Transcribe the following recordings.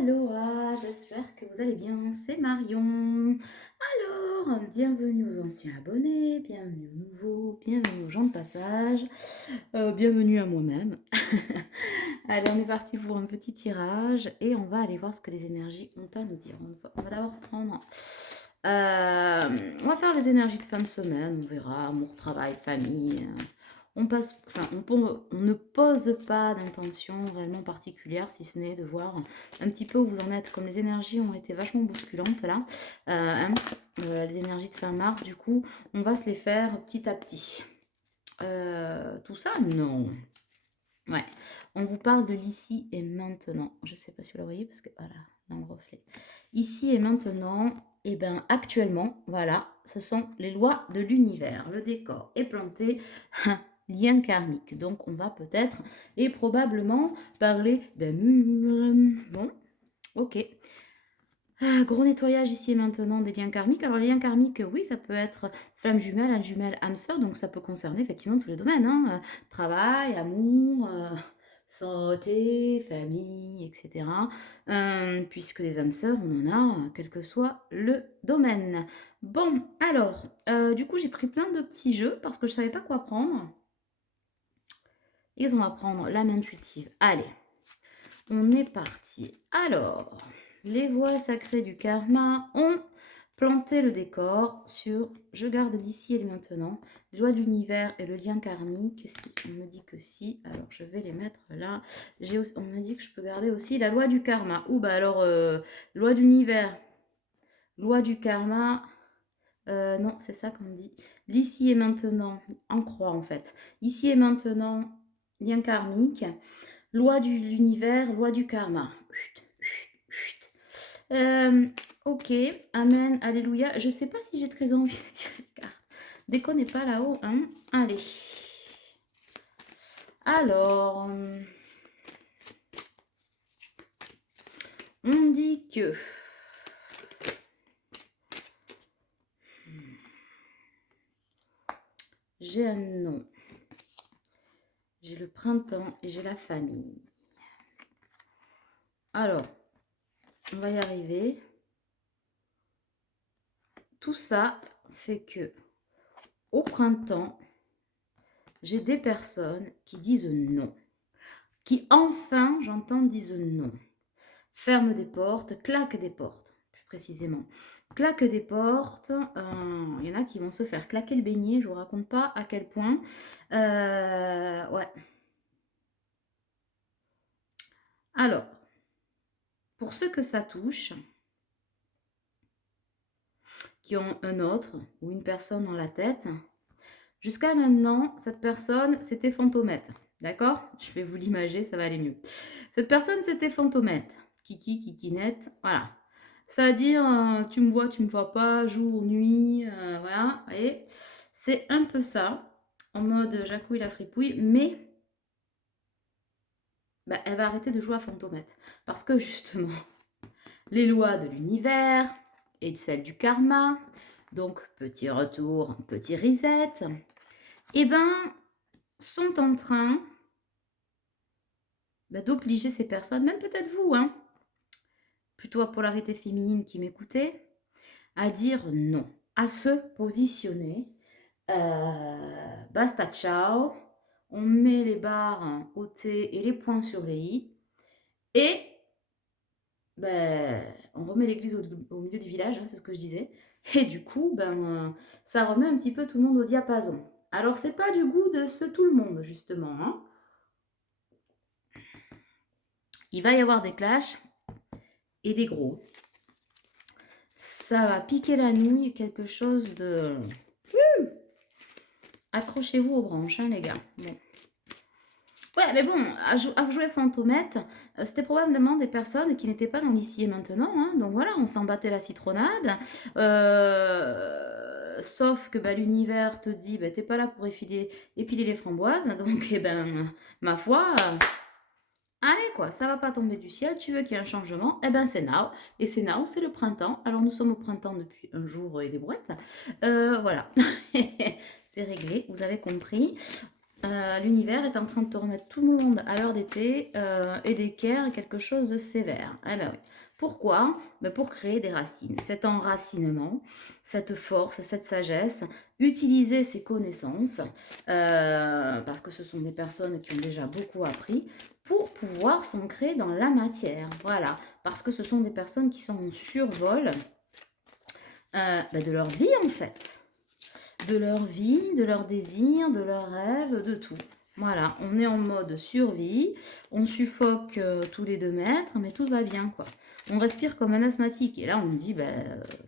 Aloha, j'espère que vous allez bien, c'est Marion. Alors, bienvenue aux anciens abonnés, bienvenue aux nouveaux, bienvenue aux gens de passage, bienvenue à moi-même. Allez, on est parti pour un petit tirage et on va aller voir ce que les énergies ont à nous dire. On va d'abord prendre... on va faire les énergies de fin de semaine, on verra, amour, travail, famille... on ne pose pas d'intention réellement particulière, si ce n'est de voir un petit peu où vous en êtes. Comme les énergies ont été vachement bousculantes là, hein, les énergies de fin mars, du coup, on va se les faire petit à petit. Tout ça, non. Ouais, on vous parle de l'ici et maintenant. Je ne sais pas si vous la voyez parce que voilà, là on le reflet. Ici et maintenant, et bien actuellement, voilà, ce sont les lois de l'univers. Le décor est planté, lien karmique. Donc on va peut-être et probablement parler d'amour. Bon, ok. Gros nettoyage ici et maintenant des liens karmiques. Alors les liens karmiques, oui, ça peut être flamme jumelle, âme jumelle, âme sœur, donc ça peut concerner effectivement tous les domaines, hein. Travail, amour, santé, famille, etc. Puisque des âmes sœurs, on en a, quel que soit le domaine. Bon, alors, du coup j'ai pris plein de petits jeux parce que je ne savais pas quoi prendre. Et on va prendre l'âme intuitive. Allez, on est parti. Alors... Les voies sacrées du karma ont planté le décor sur je garde d'ici et de maintenant, les lois de l'univers et le lien karmique. Si on me dit que si, alors je vais les mettre là. On m'a dit que je peux garder aussi la loi du karma. Ou bah alors, loi d'univers, loi du karma. Non, c'est ça qu'on dit. L'ici et maintenant, en croix en fait. Ici et maintenant, lien karmique. Loi de l'univers, loi du karma. Ok, Amen, Alléluia. Je sais pas si j'ai très envie de tirer les cartes. Dès qu'on n'est pas là-haut, hein. Allez. Alors, on dit que... J'ai un nom. J'ai le printemps et j'ai la famille. Alors, on va y arriver. Tout ça fait que, au printemps, j'ai des personnes qui disent non. Qui enfin, j'entends, disent non. Ferme des portes, claque des portes, plus précisément. Claque des portes, il y en a qui vont se faire claquer le beignet, je vous raconte pas à quel point. Ouais. Alors, pour ceux que ça touche, qui ont un autre ou une personne dans la tête, jusqu'à maintenant, cette personne, c'était Fantomette. D'accord? Je vais vous l'imager, ça va aller mieux. Cette personne, c'était Fantomette. Kiki, Kikinette, voilà. C'est-à-dire, tu me vois, tu me vois pas, jour, nuit, voilà. Et c'est un peu ça, en mode Jacouille la fripouille, mais bah, elle va arrêter de jouer à Fantomette. Parce que justement, les lois de l'univers et celles du karma, donc petit retour, petit reset, eh ben, sont en train d'obliger ces personnes, même peut-être vous, hein, plutôt à polarité féminine qui m'écoutez, à dire non, à se positionner. Basta, ciao. On met les barres au T et les points sur les i. Et ben, on remet l'église au milieu du village, hein, c'est ce que je disais. Et du coup, ça remet un petit peu tout le monde au diapason. Alors, c'est pas du goût de ce tout le monde, justement, hein. Il va y avoir des clashs et des gros. Ça va piquer la nouille, quelque chose de... Accrochez-vous aux branches, hein, les gars. Bon. Ouais, mais bon, à jouer Fantomette, c'était probablement des personnes qui n'étaient pas dans l'ici et maintenant, hein. Donc voilà, on s'en battait la citronnade. Sauf que l'univers te dit, t'es pas là pour épiler les framboises. Donc, ma foi, allez quoi, ça va pas tomber du ciel. Tu veux qu'il y ait un changement? C'est now. Et c'est now, c'est le printemps. Alors nous sommes au printemps depuis un jour et des brouettes. Voilà, c'est réglé, vous avez compris. l'univers est en train de te remettre tout le monde à l'heure d'été et d'équerre est quelque chose de sévère. Eh ben oui. Pourquoi? Ben pour créer des racines. Cet enracinement, cette force, cette sagesse, utiliser ces connaissances, parce que ce sont des personnes qui ont déjà beaucoup appris, pour pouvoir s'ancrer dans la matière. Voilà. Parce que ce sont des personnes qui sont en survol ben de leur vie en fait, de leur vie, de leurs désirs, de leurs rêves, de tout. Voilà, on est en mode survie, on suffoque tous les 2 mètres, mais tout va bien, quoi. On respire comme un asthmatique. Et là, on me dit, bah,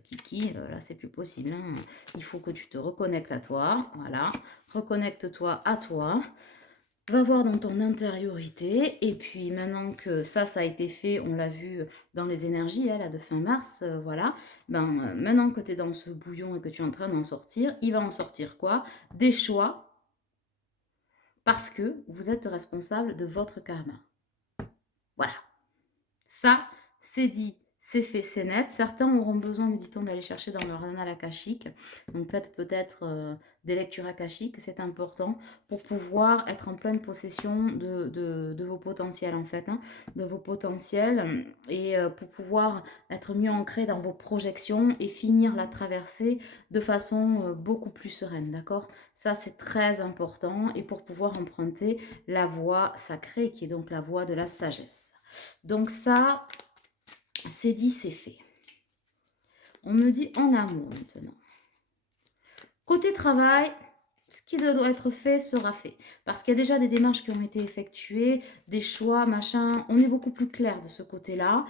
Kiki, là, c'est plus possible, hein. Il faut que tu te reconnectes à toi. Voilà, reconnecte-toi à toi. Va voir dans ton intériorité. Et puis, maintenant que ça a été fait, on l'a vu dans les énergies, là, de fin mars, voilà. Maintenant que tu es dans ce bouillon et que tu es en train d'en sortir, il va en sortir quoi? Des choix, parce que vous êtes responsable de votre karma. Voilà. Ça, c'est dit, c'est fait, c'est net. Certains auront besoin, me dit-on, d'aller chercher dans leur annale akashique. Donc faites peut-être des lectures akashiques, c'est important, pour pouvoir être en pleine possession de vos potentiels, en fait, hein, de vos potentiels, et pour pouvoir être mieux ancré dans vos projections et finir la traversée de façon beaucoup plus sereine, d'accord? Ça, c'est très important, et pour pouvoir emprunter la voie sacrée, qui est donc la voie de la sagesse. Donc ça, c'est dit, c'est fait. On me dit en amour maintenant. Côté travail, ce qui doit être fait sera fait. Parce qu'il y a déjà des démarches qui ont été effectuées, des choix, machin. On est beaucoup plus clair de ce côté-là.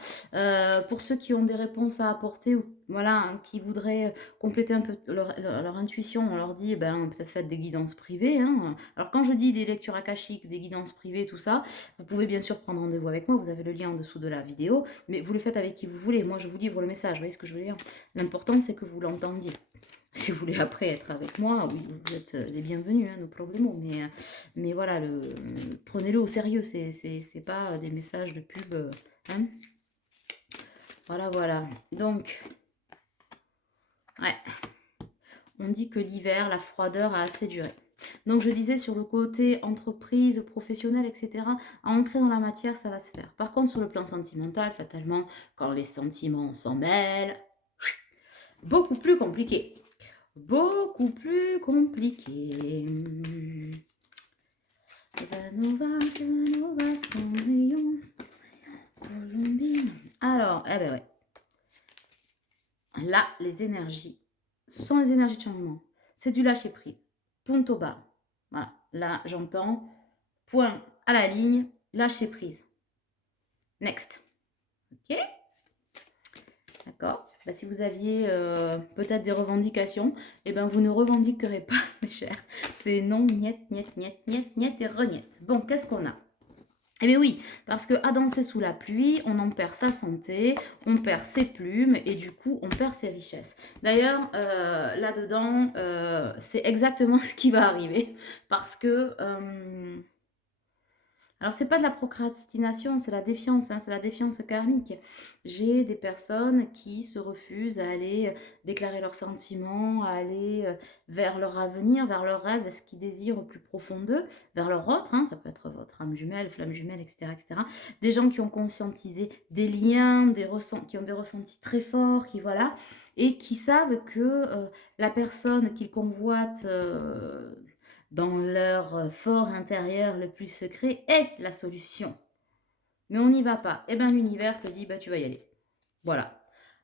Pour ceux qui ont des réponses à apporter ou voilà, hein, qui voudraient compléter un peu leur intuition, on leur dit, ben, peut-être faites des guidances privées, hein. Alors quand je dis des lectures akashiques, des guidances privées, tout ça, vous pouvez bien sûr prendre rendez-vous avec moi. Vous avez le lien en dessous de la vidéo. Mais vous le faites avec qui vous voulez. Moi, je vous livre le message. Vous voyez ce que je veux dire? L'important, c'est que vous l'entendiez. Si vous voulez après être avec moi, oui, vous êtes les bienvenus, hein, nos problèmes. Mais voilà, prenez-le au sérieux, c'est pas des messages de pub. Hein. Voilà, voilà. Donc, ouais, on dit que l'hiver, la froideur a assez duré. Donc je disais sur le côté entreprise, professionnelle, etc., à ancrer dans la matière, ça va se faire. Par contre, sur le plan sentimental, fatalement, quand les sentiments s'en mêlent, beaucoup plus compliqué. Beaucoup plus compliqué. Casanova, Cendrillon, Colombine. Alors, eh ben ouais. Là, les énergies, ce sont les énergies de changement. C'est du lâcher prise. Punto bas. Voilà. Là, j'entends. Point à la ligne. Lâcher prise. Next. Ok? D'accord? Bah, si vous aviez peut-être des revendications, eh ben, vous ne revendiquerez pas, mes chers. C'est non, niet, niet, niet, niet, niet et reniette. Bon, qu'est-ce qu'on a? Eh bien oui, parce que à danser sous la pluie, on en perd sa santé, on perd ses plumes et du coup, on perd ses richesses. D'ailleurs, là-dedans, c'est exactement ce qui va arriver parce que... alors, c'est pas de la procrastination, c'est la défiance, hein, c'est la défiance karmique. J'ai des personnes qui se refusent à aller déclarer leurs sentiments, à aller vers leur avenir, vers leurs rêves, ce qu'ils désirent au plus profond d'eux, vers leur autre, hein, ça peut être votre âme jumelle, flamme jumelle, etc., etc. Des gens qui ont conscientisé des liens, qui ont des ressentis très forts, qui voilà, et qui savent que la personne qu'ils convoitent dans leur fort intérieur le plus secret est la solution. Mais on n'y va pas. Eh bien, l'univers te dit, bah, tu vas y aller. Voilà.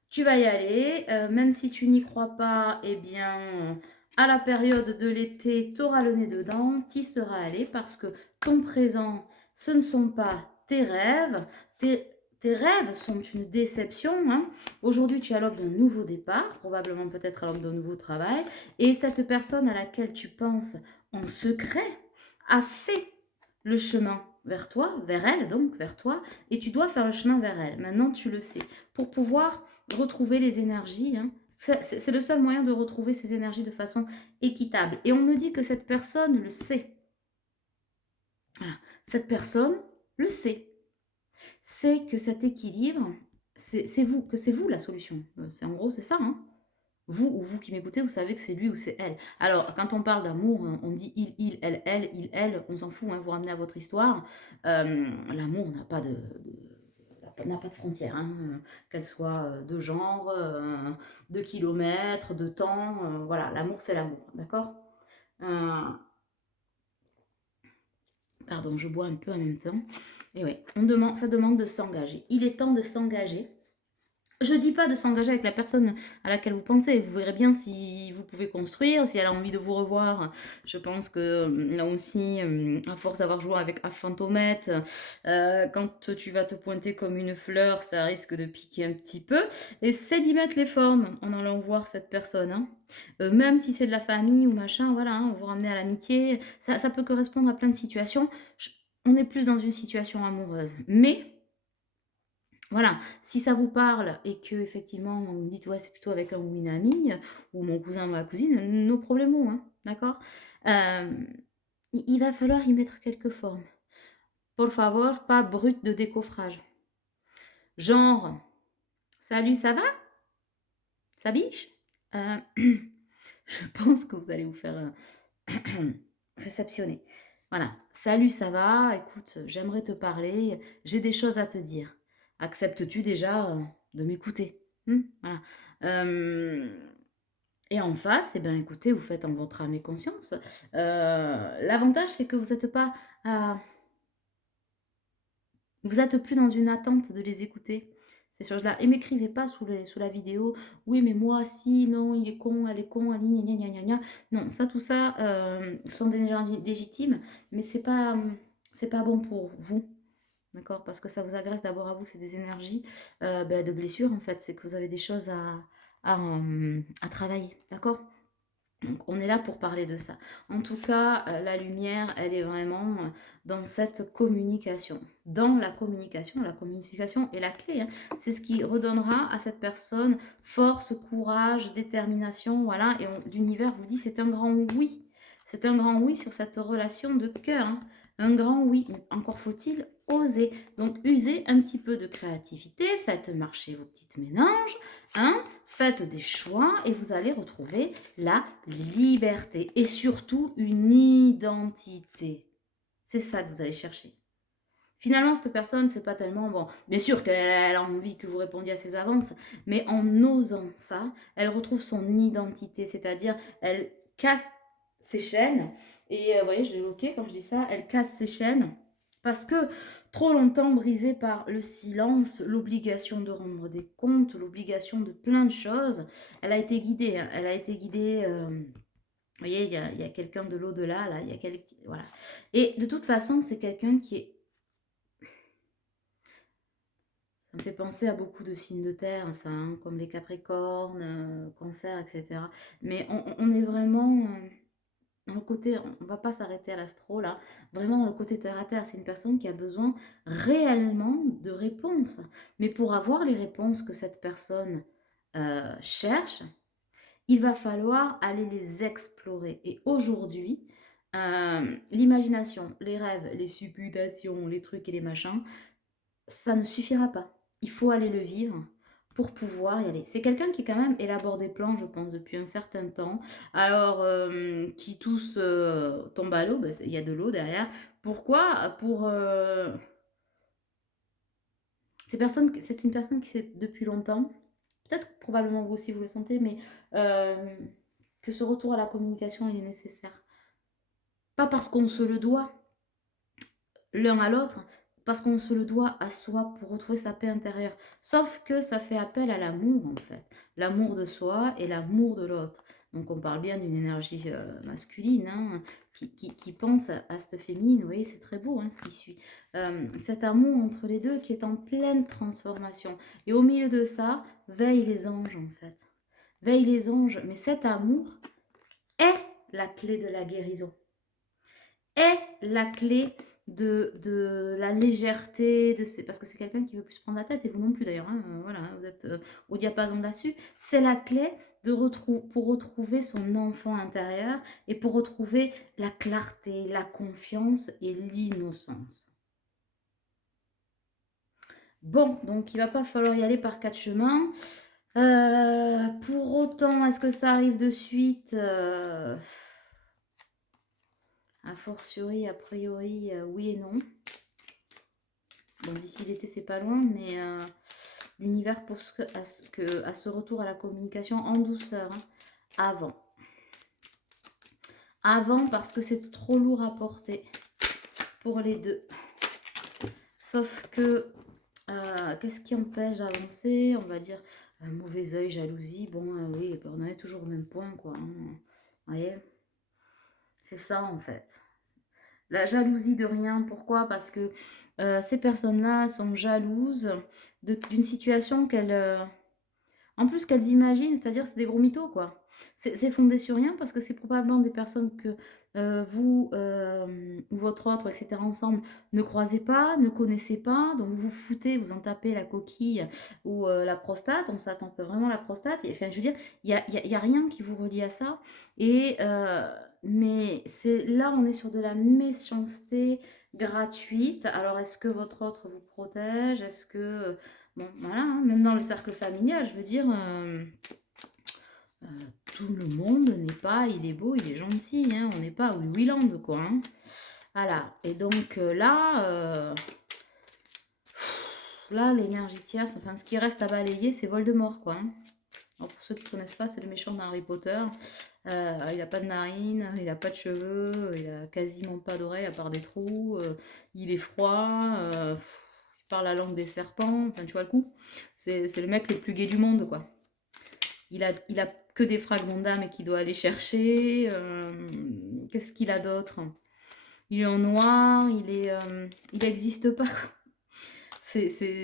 Tu vas y aller. Même si tu n'y crois pas, eh bien, à la période de l'été, tu auras le nez dedans, tu y seras allé parce que ton présent, ce ne sont pas tes rêves. Tes rêves sont une déception. Hein. Aujourd'hui, tu es à l'aube d'un nouveau départ, probablement peut-être à l'aube d'un nouveau travail. Et cette personne à laquelle tu penses en secret, a fait le chemin vers toi, vers elle, donc vers toi, et tu dois faire le chemin vers elle. Maintenant, tu le sais. Pour pouvoir retrouver les énergies, hein, c'est le seul moyen de retrouver ces énergies de façon équitable. Et on me dit que cette personne le sait. Voilà. Cette personne le sait. C'est que cet équilibre, c'est vous la solution. En gros, c'est ça. Hein. Vous ou vous qui m'écoutez, vous savez que c'est lui ou c'est elle. Alors, quand on parle d'amour, on dit elle, on s'en fout, hein, vous ramenez à votre histoire. L'amour n'a pas de frontières, hein, qu'elle soit de genre, de kilomètres, de temps. Voilà, l'amour, c'est l'amour, d'accord. Euh, Pardon, je bois un peu en même temps. Et oui, ça demande de s'engager. Il est temps de s'engager. Je dis pas de s'engager avec la personne à laquelle vous pensez. Vous verrez bien si vous pouvez construire, si elle a envie de vous revoir. Je pense que là aussi, à force d'avoir joué avec à Fantomette, quand tu vas te pointer comme une fleur, ça risque de piquer un petit peu. Et c'est d'y mettre les formes en allant voir cette personne, hein. Même si c'est de la famille ou machin, voilà, hein, vous ramenez à l'amitié. Ça peut correspondre à plein de situations. On est plus dans une situation amoureuse. Mais voilà, si ça vous parle et que effectivement vous me dites ouais c'est plutôt avec un ou une amie ou mon cousin ou ma cousine, nos problèmes, hein, d'accord. Euh, il va falloir y mettre quelques formes. Por favor, pas brut de décoffrage. Genre, salut, ça va? Ça biche? Je pense que vous allez vous faire réceptionner. Voilà, salut, ça va? Écoute, j'aimerais te parler, j'ai des choses à te dire. Acceptes-tu déjà de m'écouter? Voilà. Euh, et en face, eh ben, écoutez, vous faites en votre âme et conscience. L'avantage, c'est que vous n'êtes pas à vous êtes plus dans une attente de les écouter, ces choses-là. Et m'écrivez pas sous la vidéo, oui, mais moi, si, non, il est con, elle est con, gna gna gna gna gna. Non, ça, tout ça, sont des énergies légitimes, mais c'est pas bon pour vous. D'accord? Parce que ça vous agresse d'abord à vous, c'est des énergies ben, de blessure, en fait. C'est que vous avez des choses à travailler. D'accord? Donc, on est là pour parler de ça. En tout cas, la lumière, elle est vraiment dans cette communication. Dans la communication est la clé, hein. C'est ce qui redonnera à cette personne force, courage, détermination, voilà. Et l'univers vous dit c'est un grand oui. C'est un grand oui sur cette relation de cœur, hein. Un grand oui. Encore faut-il oser. Donc, usez un petit peu de créativité, faites marcher vos petites méninges, hein. Faites des choix et vous allez retrouver la liberté et surtout une identité. C'est ça que vous allez chercher. Finalement, cette personne, c'est pas tellement bon. Bien sûr qu'elle a envie que vous répondiez à ses avances, mais en osant ça, elle retrouve son identité, c'est-à-dire elle casse ses chaînes. Et vous voyez, je l'ai évoqué quand je dis ça, elle casse ses chaînes parce que trop longtemps brisée par le silence, l'obligation de rendre des comptes, l'obligation de plein de choses, elle a été guidée. Hein. Elle a été guidée. Vous voyez, il y a quelqu'un de l'au-delà, là, il y a voilà. Et de toute façon, c'est quelqu'un qui est. Ça me fait penser à beaucoup de signes de terre, ça, hein, comme les Capricornes, Cancer, etc. Mais on est vraiment dans le côté, on va pas s'arrêter à l'astro là, vraiment dans le côté terre à terre. C'est une personne qui a besoin réellement de réponses. Mais pour avoir les réponses que cette personne cherche, il va falloir aller les explorer. Et aujourd'hui, l'imagination, les rêves, les supputations, les trucs et les machins, ça ne suffira pas. Il faut aller le vivre pour pouvoir y aller. C'est quelqu'un qui quand même élabore des plans, je pense, depuis un certain temps. Alors, qui tous tombent à l'eau, ben, il y a de l'eau derrière. Pourquoi? C'est une personne qui sait depuis longtemps, peut-être probablement vous aussi vous le sentez, mais euh, que ce retour à la communication il est nécessaire. Pas parce qu'on se le doit l'un à l'autre, parce qu'on se le doit à soi pour retrouver sa paix intérieure. Sauf que ça fait appel à l'amour en fait, l'amour de soi et l'amour de l'autre. Donc on parle bien d'une énergie masculine hein, qui pense à cette féminine. Vous voyez, c'est très beau hein, ce qui suit. Cet amour entre les deux qui est en pleine transformation. Et au milieu de ça, veillent les anges en fait. Veillent les anges. Mais cet amour est la clé de la guérison est la clé de la légèreté, parce que c'est quelqu'un qui veut plus se prendre la tête, et vous non plus d'ailleurs, hein, voilà, vous êtes au diapason là-dessus. C'est la clé pour retrouver son enfant intérieur et pour retrouver la clarté, la confiance et l'innocence. Bon, donc il va pas falloir y aller par quatre chemins. Pour autant, est-ce que ça arrive de suite? A fortiori, a priori, oui et non. Bon, d'ici l'été, c'est pas loin, mais l'univers pousse à ce retour à la communication en douceur, hein, avant. Avant, parce que c'est trop lourd à porter pour les deux. Sauf que, qu'est-ce qui empêche d'avancer? On va dire mauvais œil, jalousie. Bon, oui, on en est toujours au même point, quoi, hein. Vous voyez? C'est ça, en fait. La jalousie de rien. Pourquoi? Parce que ces personnes-là sont jalouses d'une situation en plus qu'elles imaginent, c'est-à-dire c'est des gros mythos, quoi. C'est fondé sur rien parce que c'est probablement des personnes que vous ou votre autre, etc., ensemble, ne croisez pas, ne connaissez pas, donc vous vous foutez, vous en tapez la coquille ou la prostate, on s'attend pas vraiment à la prostate. Enfin, je veux dire, il y a rien qui vous relie à ça. Et, mais c'est là, on est sur de la méchanceté gratuite. Alors, est-ce que votre autre vous protège? Est-ce que bon, voilà, hein, même dans le cercle familial, je veux dire, euh, tout le monde n'est pas, il est beau, il est gentil, hein, on n'est pas à Wiwiland, quoi, hein. Voilà, et donc là, l'énergie tierce, enfin, ce qui reste à balayer, c'est Voldemort, quoi, hein. Alors, pour ceux qui ne connaissent pas, c'est le méchant d'Harry Potter. Il n'a pas de narines, il n'a pas de cheveux, il a quasiment pas d'oreilles à part des trous, il est froid, il parle la langue des serpents, enfin tu vois le coup. C'est le mec le plus gai du monde, quoi. Il a que des fragments d'âme qu'il doit aller chercher. Qu'est-ce qu'il a d'autre? Il est en noir, il n'existe pas, quoi.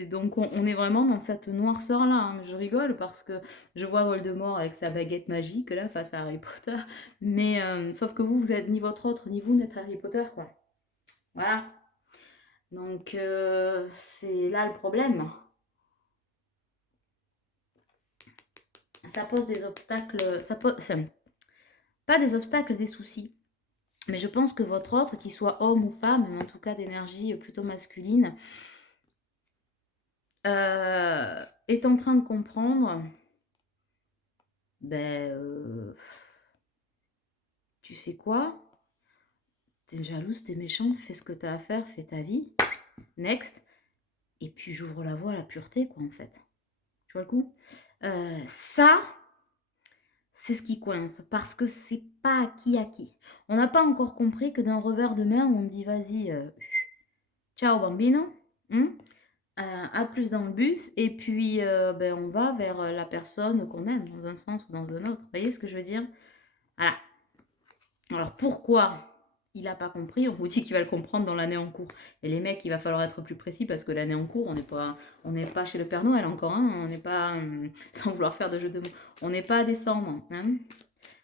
Donc on est vraiment dans cette noirceur-là, hein. Je rigole parce que je vois Voldemort avec sa baguette magique là face à Harry Potter. Mais sauf que vous êtes ni votre autre, ni vous n'êtes Harry Potter, quoi. Voilà. Donc c'est là le problème. Ça pose des obstacles, enfin, pas des obstacles, des soucis. Mais je pense que votre autre, qu'il soit homme ou femme, mais en tout cas d'énergie plutôt masculine, est en train de comprendre, ben, tu sais quoi? T'es jalouse, t'es méchante, fais ce que t'as à faire, fais ta vie. Next. Et puis j'ouvre la voie à la pureté, quoi, en fait. Tu vois le coup? Ça, c'est ce qui coince, parce que c'est pas acquis acquis. On n'a pas encore compris que d'un revers de main, on dit vas-y, ciao bambino, hein, à plus dans le bus, et puis ben, on va vers la personne qu'on aime, dans un sens ou dans un autre. Vous voyez ce que je veux dire? Voilà. Alors pourquoi il n'a pas compris? On vous dit qu'il va le comprendre dans l'année en cours. Et les mecs, il va falloir être plus précis parce que l'année en cours, on n'est pas chez le Père Noël encore, hein, on n'est pas, sans vouloir faire de jeu de mots, on n'est pas à décembre, hein,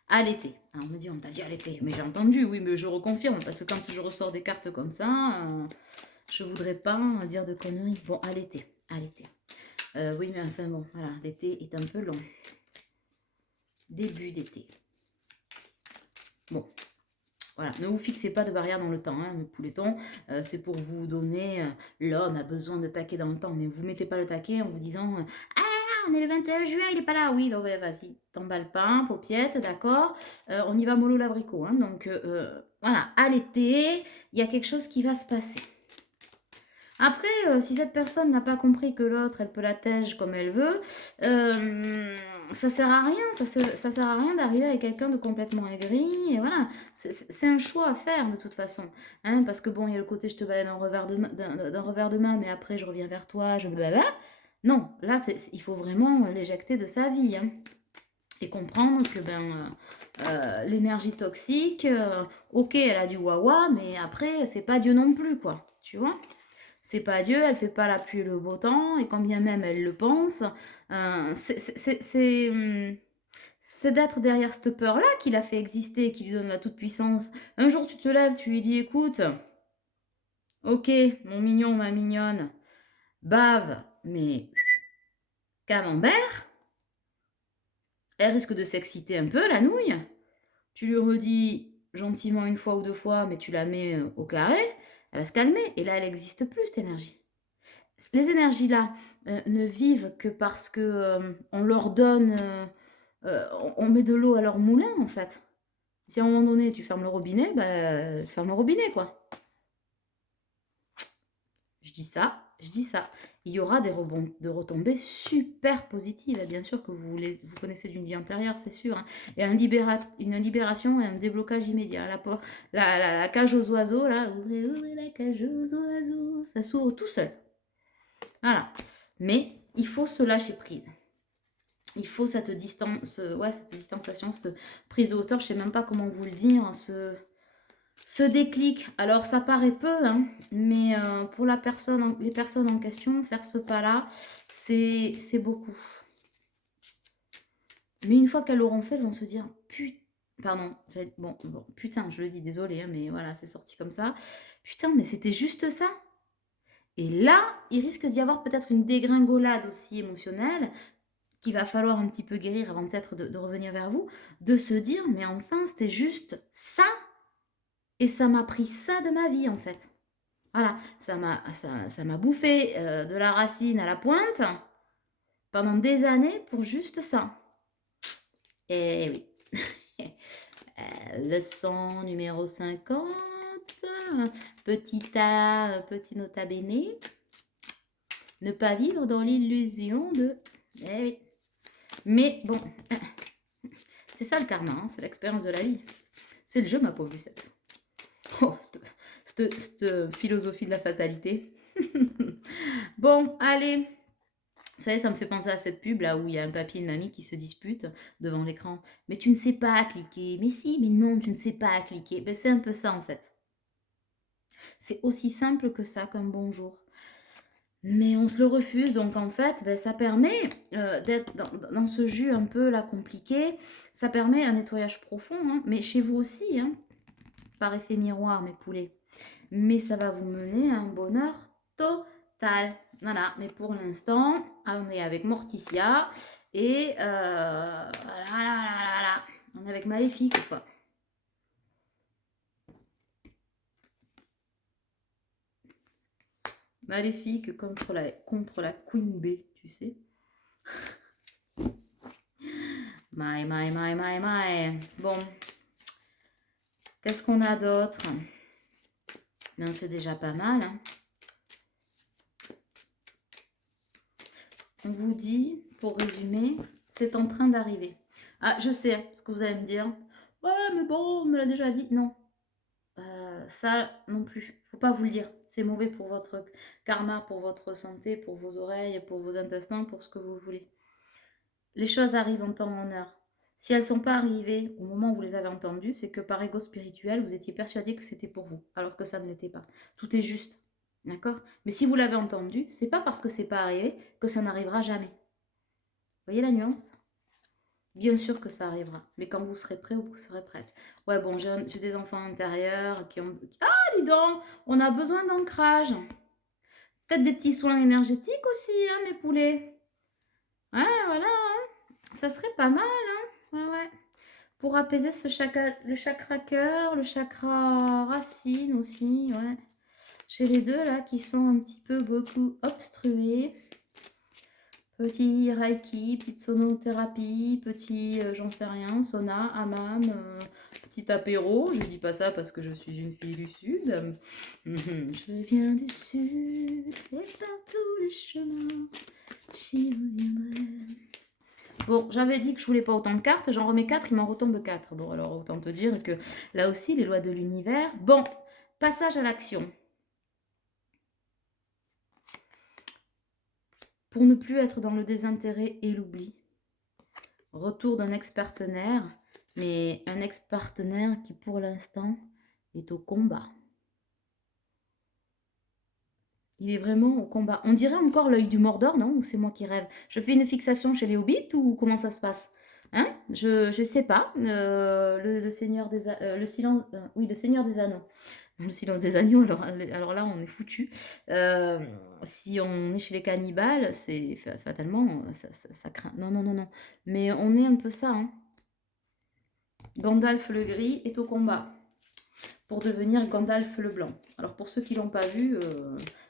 à l'été. Alors on me dit, on t'a dit à l'été, mais j'ai entendu, oui, mais je reconfirme parce que quand je ressors des cartes comme ça, je voudrais pas dire de conneries. Bon, à l'été, à l'été. Oui, mais enfin bon, voilà, l'été est un peu long. Début d'été. Bon, voilà, ne vous fixez pas de barrière dans le temps, hein, mes pouletons. C'est pour vous donner, l'homme a besoin de taquet dans le temps, mais vous mettez pas le taquet en vous disant ah, on est le 21 juin, il est pas là. Oui, donc ouais, vas-y, t'emballes pas, paupiette, d'accord. On y va mollo l'abricot, hein, donc voilà, à l'été, il y a quelque chose qui va se passer. Après, si cette personne n'a pas compris que l'autre, elle peut la tège comme elle veut, ça sert à rien. Ça sert à rien d'arriver avec quelqu'un de complètement aigri. Et voilà, c'est un choix à faire de toute façon. Hein, parce que bon, il y a le côté je te balai d'un revers de main, mais après je reviens vers toi, je blablabla. Non, là, il faut vraiment l'éjecter de sa vie. Hein, et comprendre que l'énergie toxique, ok, elle a du wawa, mais après, c'est pas Dieu non plus, quoi. Tu vois? C'est pas Dieu, elle fait pas la pluie et le beau temps, et quand bien même elle le pense, c'est d'être derrière cette peur-là qui l'a fait exister, qui lui donne la toute-puissance. Un jour, tu te lèves, tu lui dis, écoute, ok, mon mignon, ma mignonne, bave, mais camembert, elle risque de s'exciter un peu, la nouille. Tu lui redis gentiment une fois ou deux fois, mais tu la mets au carré, elle va se calmer, et là, elle n'existe plus, cette énergie. Les énergies là ne vivent que parce que on leur donne, on met de l'eau à leur moulin en fait. Si à un moment donné tu fermes le robinet, bah, ferme le robinet quoi. Je dis ça, je dis ça. Il y aura de retombées super positives. Et bien sûr que vous connaissez d'une vie antérieure, c'est sûr. Hein. Et une libération et un déblocage immédiat. La cage aux oiseaux, là, ouvrez, ouvrez la cage aux oiseaux, ça s'ouvre tout seul. Voilà. Mais il faut se lâcher prise. Il faut cette distance, cette distanciation, cette prise de hauteur, je sais même pas comment vous le dire, ce déclic. Alors ça paraît peu, hein, mais pour les personnes en question, faire ce pas-là, c'est beaucoup. Mais une fois qu'elles l'auront fait, elles vont se dire, putain, je le dis, désolé, hein, mais voilà, c'est sorti comme ça. Putain, mais c'était juste ça. Et là, il risque d'y avoir peut-être une dégringolade aussi émotionnelle qu'il va falloir un petit peu guérir avant peut-être de revenir vers vous, de se dire, mais enfin, c'était juste ça, et ça m'a pris ça de ma vie, en fait. Voilà, ça m'a bouffé de la racine à la pointe pendant des années pour juste ça. Et oui. Leçon numéro 50, petit nota bene. Ne pas vivre dans l'illusion de... Eh oui. Mais bon, c'est ça le karma, hein, c'est l'expérience de la vie. C'est le jeu, ma pauvre Lucette. Oh, cette philosophie de la fatalité. Bon, allez. Vous savez, ça me fait penser à cette pub là où il y a un papy et une mamie qui se disputent devant l'écran. Mais tu ne sais pas cliquer. Mais si, mais non, tu ne sais pas cliquer. Ben, c'est un peu ça en fait. C'est aussi simple que ça, qu'un bonjour. Mais on se le refuse, donc en fait, ben, ça permet d'être dans ce jus un peu là compliqué. Ça permet un nettoyage profond, hein, mais chez vous aussi, hein, par effet miroir, mes poulets. Mais ça va vous mener à un bonheur total. Voilà, mais pour l'instant, on est avec Morticia et on est avec Maléfique, quoi. Maléfique contre la Queen Bee, tu sais. My. Bon, qu'est-ce qu'on a d'autre? Ben, c'est déjà pas mal. Hein. On vous dit, pour résumer, c'est en train d'arriver. Ah, je sais ce que vous allez me dire. Ouais, mais bon, on me l'a déjà dit. Non, ça non plus. Faut pas vous le dire. C'est mauvais pour votre karma, pour votre santé, pour vos oreilles, pour vos intestins, pour ce que vous voulez. Les choses arrivent en temps, en heure. Si elles ne sont pas arrivées au moment où vous les avez entendues, c'est que par ego spirituel, vous étiez persuadé que c'était pour vous, alors que ça ne l'était pas. Tout est juste. D'accord? Mais si vous l'avez entendu, c'est pas parce que c'est pas arrivé que ça n'arrivera jamais. Vous voyez la nuance? Bien sûr que ça arrivera, mais quand vous serez prêt ou vous serez prête. Ouais, bon, j'ai des enfants intérieurs qui ont... Ah, dis donc, on a besoin d'ancrage. Peut-être des petits soins énergétiques aussi, hein, mes poulets. Ouais, voilà, hein. Ça serait pas mal, hein. Ouais, ouais. Pour apaiser le chakra cœur, le chakra racine aussi, ouais. Chez les deux, là, qui sont un petit peu beaucoup obstrués. Petit reiki, petite sonothérapie, petit, j'en sais rien, sauna, hammam, petit apéro. Je dis pas ça parce que je suis une fille du Sud. Je viens du Sud et par tous les chemins, j'y reviendrai. Bon, j'avais dit que je voulais pas autant de cartes, j'en remets 4, il m'en retombe 4. Bon, alors autant te dire que là aussi, les lois de l'univers. Bon, passage à l'action. Pour ne plus être dans le désintérêt et l'oubli. Retour d'un ex-partenaire, mais un ex-partenaire qui pour l'instant est au combat. Il est vraiment au combat. On dirait encore l'œil du Mordor, non? Ou c'est moi qui rêve? Je fais une fixation chez les Hobbits ou comment ça se passe? Hein? Je sais pas. Le Seigneur des le silence, oui, le Seigneur des Anneaux. Le silence des agneaux, alors là, on est foutu. Si on est chez les cannibales, c'est fatalement, ça craint. Non, non, non, non. Mais on est un peu ça. Hein. Gandalf le gris est au combat. pour devenir Gandalf le Blanc. Alors pour ceux qui l'ont pas vu,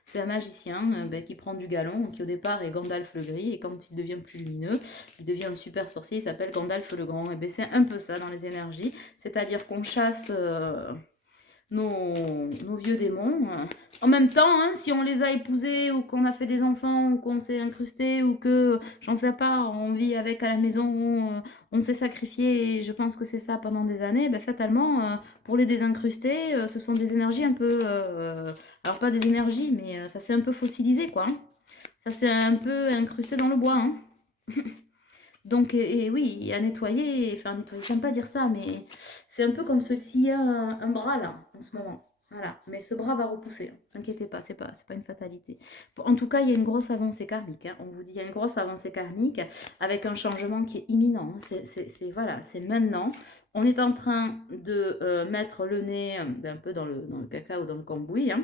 c'est un magicien qui prend du galon, qui au départ est Gandalf le Gris, et quand il devient plus lumineux, il devient un super sorcier, il s'appelle Gandalf le Grand. Et bien c'est un peu ça dans les énergies, c'est-à-dire qu'on chasse nos vieux démons. En même temps, hein, si on les a épousés ou qu'on a fait des enfants ou qu'on s'est incrusté ou que, j'en sais pas, on vit avec à la maison, on s'est sacrifié et je pense que c'est ça pendant des années, ben, fatalement, pour les désincruster, ce sont des énergies un peu... alors pas des énergies, mais ça s'est un peu fossilisé, quoi. Hein. Ça s'est un peu incrusté dans le bois. Hein. Donc, et oui, à nettoyer, enfin nettoyer, j'aime pas dire ça, mais c'est un peu comme s'il y a un bras là, en ce moment. Voilà, mais ce bras va repousser, hein. T'inquiétez pas, c'est pas une fatalité. En tout cas, il y a une grosse avancée karmique, hein. On vous dit, il y a une grosse avancée karmique avec un changement qui est imminent. Hein. Voilà, c'est maintenant. On est en train de mettre le nez un peu dans le caca ou dans le cambouis, hein.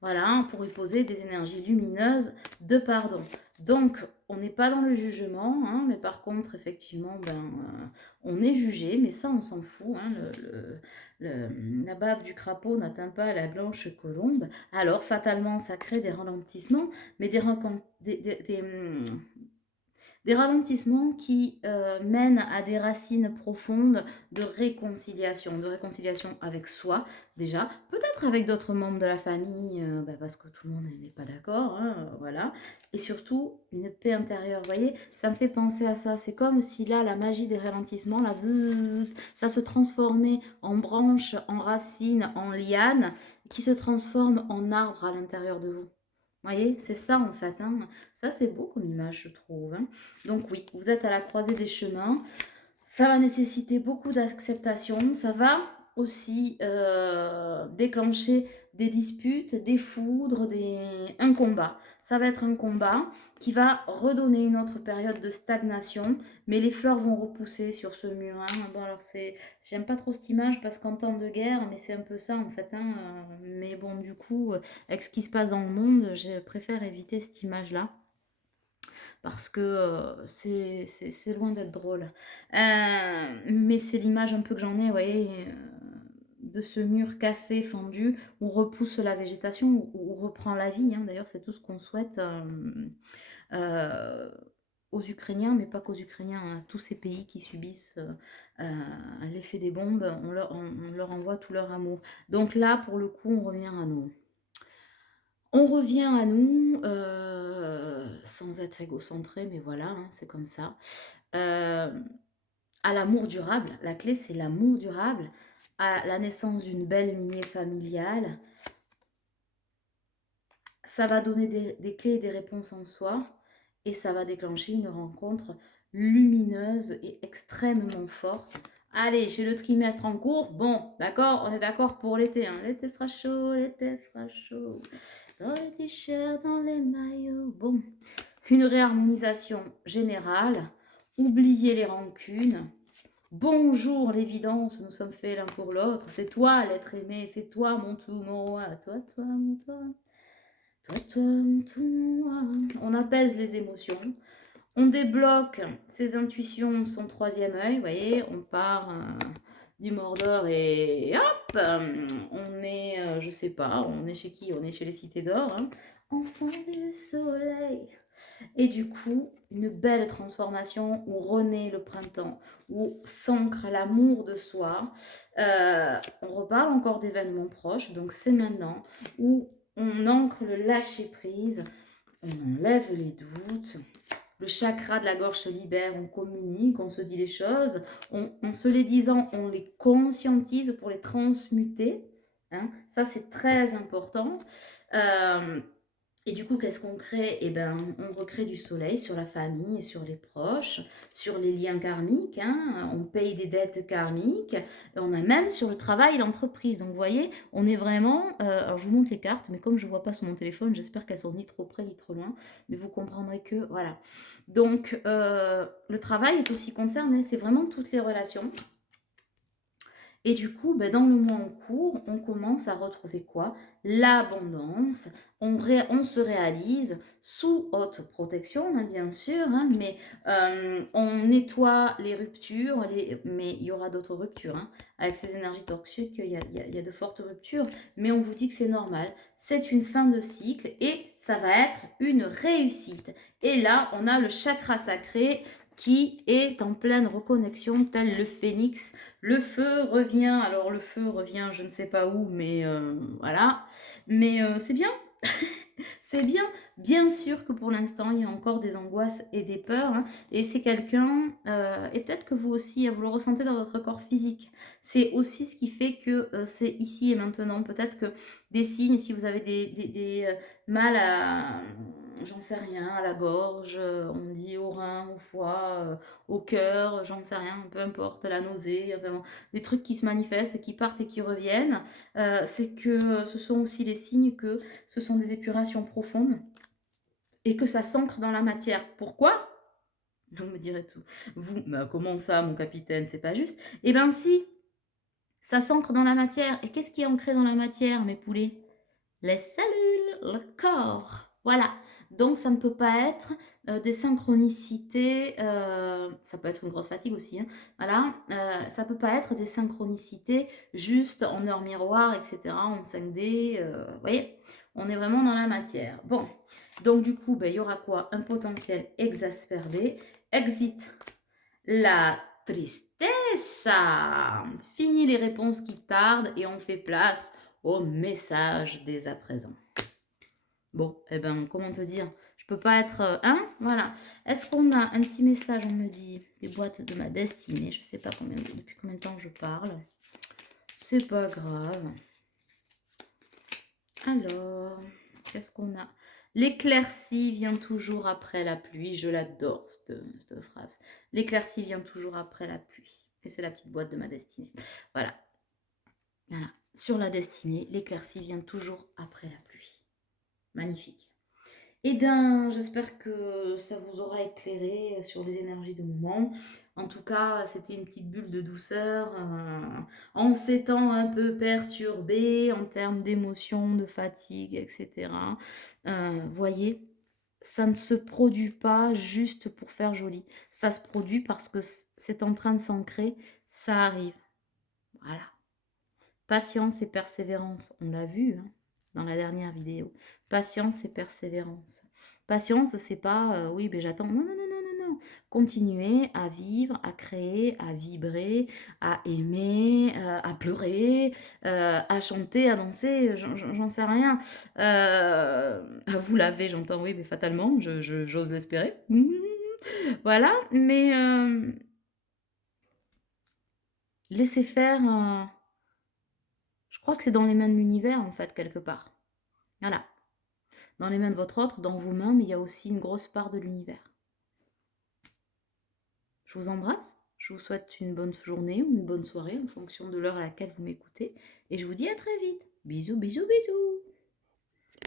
Voilà, pour y poser des énergies lumineuses de pardon. Donc, on n'est pas dans le jugement, hein, mais par contre, effectivement, on est jugé, mais ça, on s'en fout. Hein, la bave du crapaud n'atteint pas la blanche colombe. Alors, fatalement, ça crée des ralentissements, mais des ralentissements qui mènent à des racines profondes de réconciliation avec soi déjà, peut-être avec d'autres membres de la famille, parce que tout le monde n'est pas d'accord, hein, voilà, et surtout une paix intérieure, vous voyez, ça me fait penser à ça, c'est comme si là, la magie des ralentissements, là, ça se transformait en branches, en racines, en lianes, qui se transforment en arbres à l'intérieur de vous. Vous voyez, c'est ça en fait. Hein. Ça, c'est beau comme image, je trouve. Hein. Donc oui, vous êtes à la croisée des chemins. Ça va nécessiter beaucoup d'acceptation. Ça va aussi déclencher des disputes, des foudres, un combat. Ça va être un combat qui va redonner une autre période de stagnation, mais les fleurs vont repousser sur ce mur. Hein. Bon, alors j'aime pas trop cette image parce qu'en temps de guerre, mais c'est un peu ça en fait. Hein. Mais bon, du coup, avec ce qui se passe dans le monde, je préfère éviter cette image-là parce que c'est loin d'être drôle. Mais c'est l'image un peu que j'en ai, vous voyez, de ce mur cassé, fendu, où repousse la végétation, où reprend la vie. Hein. D'ailleurs, c'est tout ce qu'on souhaite euh, aux Ukrainiens, mais pas qu'aux Ukrainiens, hein, tous ces pays qui subissent l'effet des bombes, on leur envoie tout leur amour. Donc là, pour le coup, on revient à nous. On revient à nous, sans être égocentré, mais voilà, hein, c'est comme ça. À l'amour durable, la clé c'est l'amour durable, à la naissance d'une belle lignée familiale. Ça va donner des clés et des réponses en soi, et ça va déclencher une rencontre lumineuse et extrêmement forte. Allez, j'ai le trimestre en cours. Bon, d'accord, on est d'accord pour l'été. Hein. L'été sera chaud, l'été sera chaud. Dans les t-shirts, dans les maillots. Bon, une réharmonisation générale. Oubliez les rancunes. Bonjour l'évidence, nous sommes faits l'un pour l'autre. C'est toi l'être aimé, c'est toi mon tout, mon roi. Toi, mon toi. Toi, mon tout, mon roi. On apaise les émotions. On débloque ses intuitions, son troisième œil. Vous voyez, on part du Mordor et hop, on est, je sais pas, on est chez qui? On est chez les cités d'or. Hein. Enfant du soleil. Et du coup, une belle transformation où renaît le printemps, où s'ancre l'amour de soi. On reparle encore d'événements proches, donc c'est maintenant, où on ancre le lâcher-prise, on enlève les doutes, le chakra de la gorge se libère, on communique, on se dit les choses, en se les disant, on les conscientise pour les transmuter. Hein. Ça, c'est très important. Et du coup, qu'est-ce qu'on crée? Eh ben, on recrée du soleil sur la famille, sur les proches, sur les liens karmiques. Hein. On paye des dettes karmiques. Et on a même sur le travail et l'entreprise. Donc, vous voyez, on est vraiment... alors, je vous montre les cartes, mais comme je ne vois pas sur mon téléphone, j'espère qu'elles sont ni trop près ni trop loin. Mais vous comprendrez que... Voilà. Donc, le travail est aussi concerné. C'est vraiment toutes les relations. Et du coup, ben, dans le mois en cours, on commence à retrouver quoi? L'abondance. On se réalise sous haute protection, hein, bien sûr, hein, mais on nettoie les ruptures, mais il y aura d'autres ruptures. Hein. Avec ces énergies toxiques, il y a de fortes ruptures, mais on vous dit que c'est normal. C'est une fin de cycle et ça va être une réussite. Et là, on a le chakra sacré qui est en pleine reconnexion, tel le phénix. Le feu revient, alors le feu revient, je ne sais pas où, mais voilà. Mais c'est bien, c'est bien. Bien sûr que pour l'instant, il y a encore des angoisses et des peurs. Hein, et c'est quelqu'un, et peut-être que vous aussi, vous le ressentez dans votre corps physique. C'est aussi ce qui fait que c'est ici et maintenant. Peut-être que des signes, si vous avez des mal à, j'en sais rien, à la gorge, on dit au rein, au foie, au cœur, j'en sais rien, peu importe, la nausée, enfin, bon, des trucs qui se manifestent, qui partent et qui reviennent, c'est que ce sont aussi les signes que ce sont des épurations profondes et que ça s'ancre dans la matière. Pourquoi? Vous me direz tout. Vous, bah, comment ça, mon capitaine, c'est pas juste? Eh bien si, ça s'ancre dans la matière. Et qu'est-ce qui est ancré dans la matière, mes poulets? Les cellules, le corps. Voilà. Donc, ça ne peut pas être des synchronicités. Ça peut être une grosse fatigue aussi. Hein, voilà. Ça ne peut pas être des synchronicités juste en heure miroir, etc. En 5D. Vous voyez, on est vraiment dans la matière. Bon. Donc, du coup, ben, il y aura quoi? Un potentiel exacerbé. Exit la tristessa. Fini les réponses qui tardent et on fait place au message dès à présent. Bon, eh ben, comment te dire? Je peux pas être... hein? Voilà. Est-ce qu'on a un petit message, on me dit, des boîtes de ma destinée? Je sais pas depuis combien de temps je parle. C'est pas grave. Alors, qu'est-ce qu'on a? L'éclaircie vient toujours après la pluie. Je l'adore, cette phrase. L'éclaircie vient toujours après la pluie. Et c'est la petite boîte de ma destinée. Voilà. Voilà. Sur la destinée, l'éclaircie vient toujours après la pluie. Magnifique. Eh bien, j'espère que ça vous aura éclairé sur les énergies de moment. En tout cas, c'était une petite bulle de douceur en ces temps un peu perturbés en termes d'émotions, de fatigue, etc. Voyez, ça ne se produit pas juste pour faire joli. Ça se produit parce que c'est en train de s'ancrer, ça arrive. Voilà. Patience et persévérance, on l'a vu hein, dans la dernière vidéo. Patience et persévérance. Patience, c'est pas oui, ben j'attends. Non, non, non, non, non, non. Continuez à vivre, à créer, à vibrer, à aimer, à pleurer, à chanter, à danser, j'en sais rien. À vous laver, j'entends, oui, mais fatalement, j'ose l'espérer. Voilà, mais laissez faire. Je crois que c'est dans les mains de l'univers, en fait, quelque part. Voilà. Dans les mains de votre autre, dans vos mains, mais il y a aussi une grosse part de l'univers. Je vous embrasse. Je vous souhaite une bonne journée ou une bonne soirée en fonction de l'heure à laquelle vous m'écoutez. Et je vous dis à très vite. Bisous, bisous, bisous.